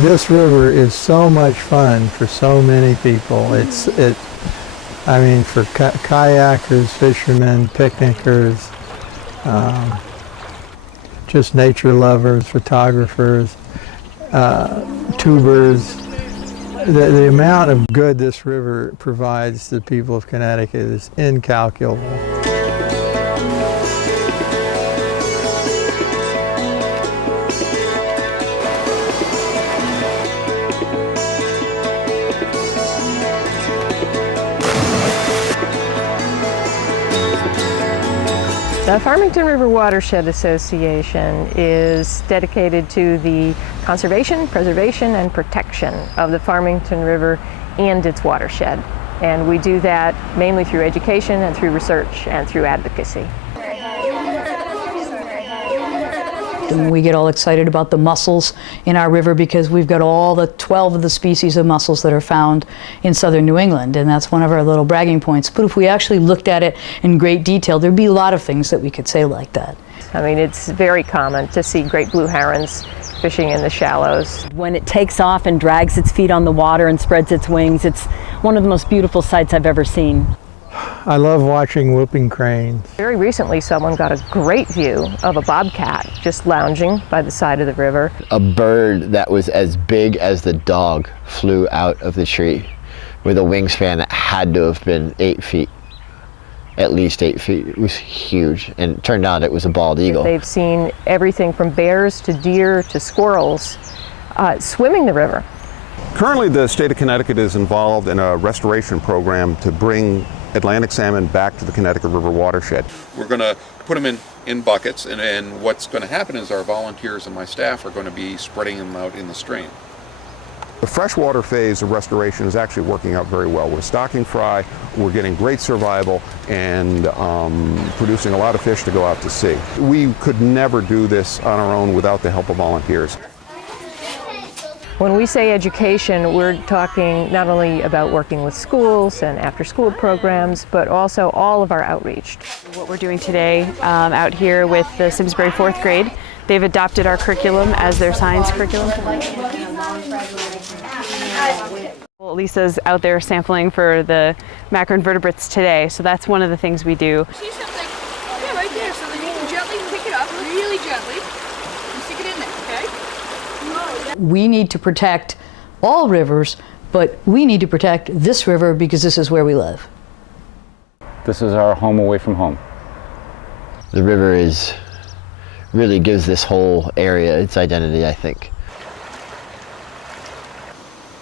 This river is so much fun for so many people. I mean, for kayakers, fishermen, picnickers, just nature lovers, photographers, tubers. The amount of good this river provides to the people of Connecticut is incalculable. The Farmington River Watershed Association is dedicated to the conservation, preservation, and protection of the Farmington River and its watershed. And we do that mainly through education and through research and through advocacy. And we get all excited about the mussels in our river because we've got all the 12 of the species of mussels that are found in southern New England, and that's one of our little bragging points. But if we actually looked at it in great detail, there'd be a lot of things that we could say like that. I mean, it's very common to see great blue herons fishing in the shallows. When it takes off and drags its feet on the water and spreads its wings, it's one of the most beautiful sights I've ever seen. I love watching whooping cranes. Very recently, someone got a great view of a bobcat just lounging by the side of the river. A bird that was as big as the dog flew out of the tree with a wingspan that had to have been 8 feet, at least 8 feet. It was huge, and it turned out it was a bald eagle. They've seen everything from bears to deer to squirrels swimming the river. Currently, the state of Connecticut is involved in a restoration program to bring Atlantic salmon back to the Connecticut River watershed. We're going to put them in buckets, and what's going to happen is our volunteers and my staff are going to be spreading them out in the stream. The freshwater phase of restoration is actually working out very well. We're stocking fry, we're getting great survival, and producing a lot of fish to go out to sea. We could never do this on our own without the help of volunteers. When we say education, we're talking not only about working with schools and after-school programs, but also all of our outreach. What we're doing today out here with the Simsbury 4th grade, they've adopted our curriculum as their science curriculum. Lisa's out there sampling for the macroinvertebrates today, so that's one of the things we do. See something? Yeah, right there. So then you can gently pick it up, really gently, and stick it in there, okay? We need to protect all rivers, but we need to protect this river because this is where we live. This is our home away from home. The river really gives this whole area its identity, I think.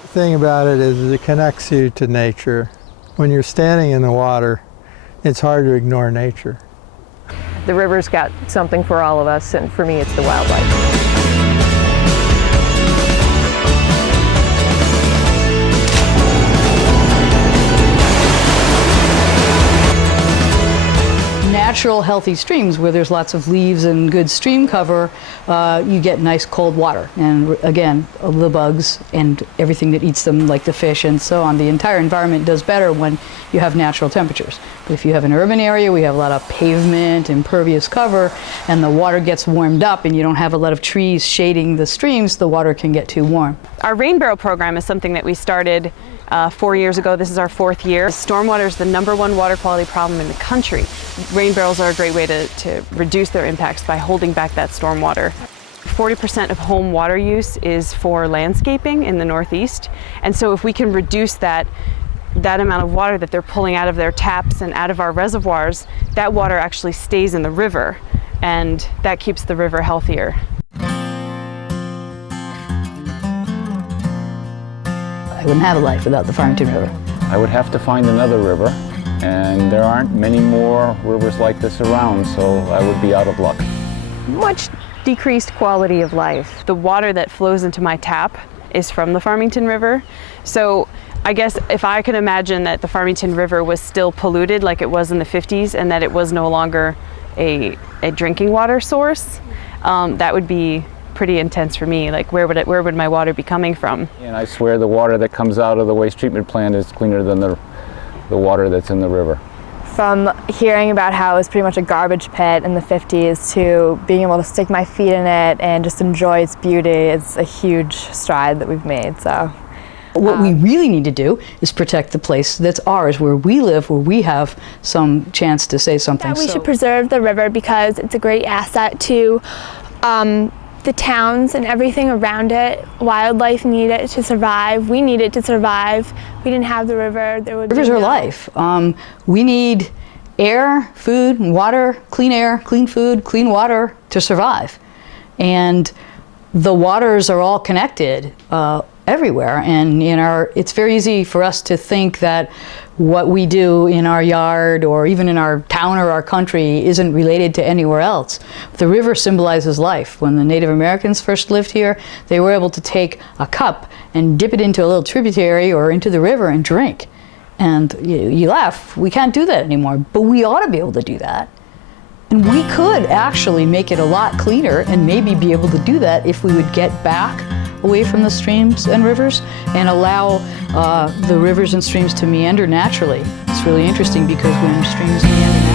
The thing about it is it connects you to nature. When you're standing in the water, it's hard to ignore nature. The river's got something for all of us, and for me, it's the wildlife. Natural, healthy streams where there's lots of leaves and good stream cover, you get nice cold water. And again, the bugs and everything that eats them, like the fish and so on, the entire environment does better when you have natural temperatures. But if you have an urban area, we have a lot of pavement, impervious cover, and the water gets warmed up and you don't have a lot of trees shading the streams, the water can get too warm. Our rain barrel program is something that we started 4 years ago. This is our 4th year. Stormwater is the #1 water quality problem in the country. Rain barrels are a great way to reduce their impacts by holding back that stormwater. 40% of home water use is for landscaping in the Northeast, and so if we can reduce that amount of water that they're pulling out of their taps and out of our reservoirs, that water actually stays in the river, and that keeps the river healthier. I wouldn't have a life without the Farmington River. I would have to find another river, and there aren't many more rivers like this around, so I would be out of luck. Much decreased quality of life. The water that flows into my tap is from the Farmington River, so I guess if I could imagine that the Farmington River was still polluted like it was in the 50s and that it was no longer a drinking water source, that would be pretty intense for me. Like, where would my water be coming from? And I swear the water that comes out of the waste treatment plant is cleaner than the water that's in the river. From hearing about how it was pretty much a garbage pit in the 50s to being able to stick my feet in it and just enjoy its beauty, it's a huge stride that we've made. So, what we really need to do is protect the place that's ours, where we live, where we have some chance to say something. Yeah, we should preserve the river because it's a great asset to the towns and everything around it. Wildlife need it to survive. We need it to survive. If we didn't have the river, there would Rivers be are no life. We need air, food, water, clean air, clean food, clean water to survive. And the waters are all connected everywhere. And it's very easy for us to think that what we do in our yard or even in our town or our country isn't related to anywhere else. The river symbolizes life. When the Native Americans first lived here, they were able to take a cup and dip it into a little tributary or into the river and drink. And you laugh, we can't do that anymore, but we ought to be able to do that. And we could actually make it a lot cleaner and maybe be able to do that if we would get back away from the streams and rivers and allow the rivers and streams to meander naturally. It's really interesting because when streams meander naturally,